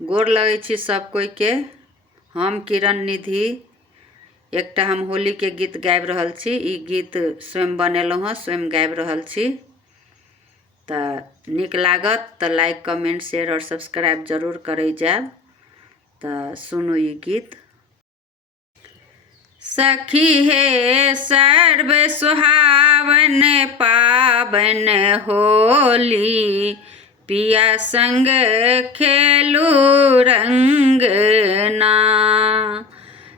गोर लगै छी सब कोई के। हम किरण निधि एकटा हम होली के गीत गाबि रहल छी। ई गीत स्वयं बनेलहुँ हँ, स्वयं गाबि रहल छी। तऽ नीक लागत तऽ लाइक कमेंट शेयर और सब्सक्राइब जरूर करै जायब। तऽ सुनू ई गीत। सखी हे सर्व सुहावन पावन होली, पिया संग खेलू रंगना।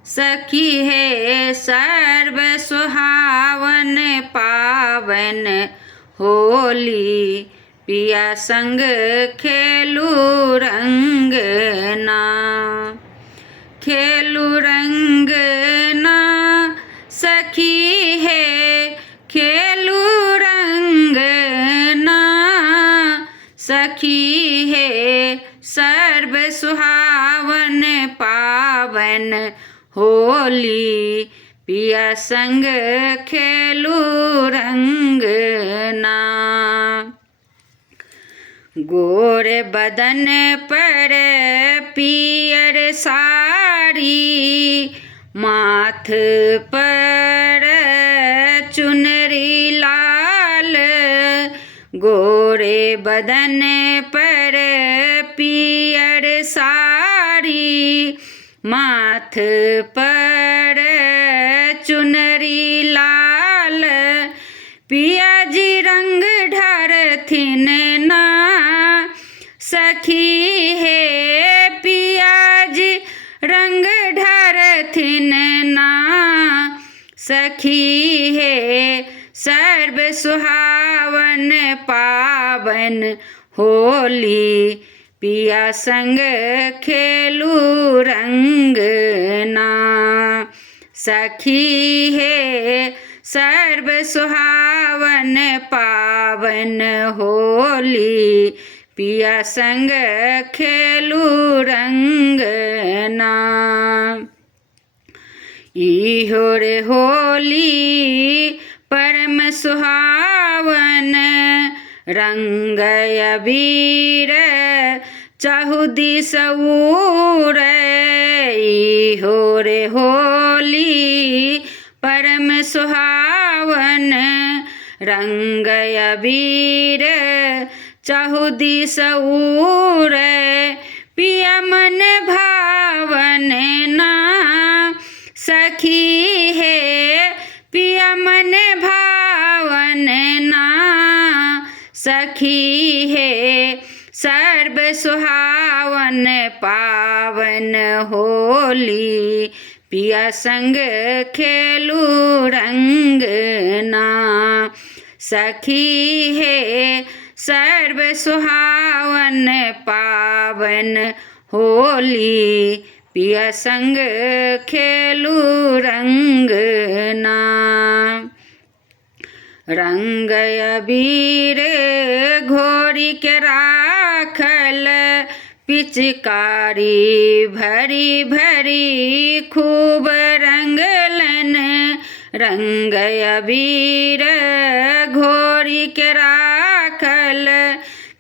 सखी हे सर्व सुहावन पावन होली, पिया संग खेलू रंगना। खेलू रंगना सखी हे खेलू रंगना। सखी हे सर्व सुहावन पावन होली, पिया संग खेलू रंगना। गोर बदन पर पियर साड़ी, माथ पर चुनरी लाल। गोरे बदन पर पियर साड़ी, माथ पर चुनरी लाल। पिया जी रंग ढरथिन ना, सखी हे पिया जी रंग ढरथिन ना। सखी हे सर्व सुहावन पावन होली, पिया संग खेलू रंगना। सखी हे सर्व सुहावन पावन होली, पिया संग खेलू रंगना। इहो रे होली परम सुहावन, रंग अबीर चहु दिस उड़ै। इहो रे होली परम सुहावन, रंग अबीर चहु दिस उड़ै। पिया मन भावन ना, सखी हे पिया मन भावन ना। सखी हे सर्व सुहावन पावन होली, पिया संग खेलू रंगना। सखी हे सर्व सुहावन पावन होली, पिया संग खेलू रंगना। रंग अबीर घोरी के राखल, पिचकारी भरी भरी खूब रंगलन। रंग अबीर घोरी के राखल,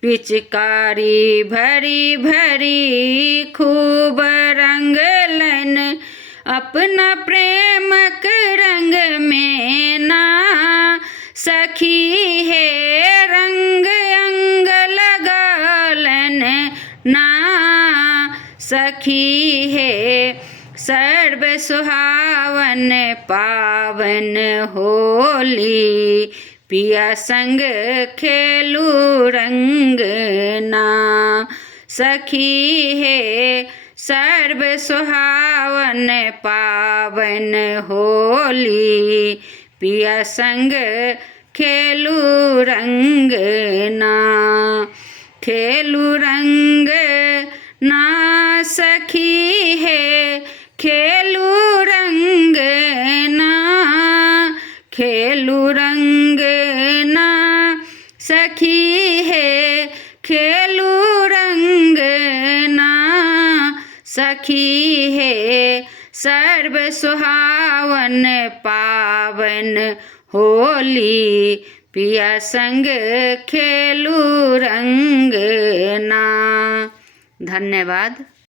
पिचकारी भरी भरी खूब रंगलन। अपना प्रेमक रंग में ना, सखी हे रंग अंग लगलन ना। सखी हे सर्व सुहावन पावन होली, पिया संग खेलू रंगना। सखी हे सर्व सुहावन पावन होली, पिया संग खेलू रंगना। खेलू रंगना सखी हे खेलू रंगना। खेलू रंगना सखी हे खेलू रंगना। सखी हे सर्व सुहावन पावन होली, पिया संग खेलू रंगना। धन्यवाद।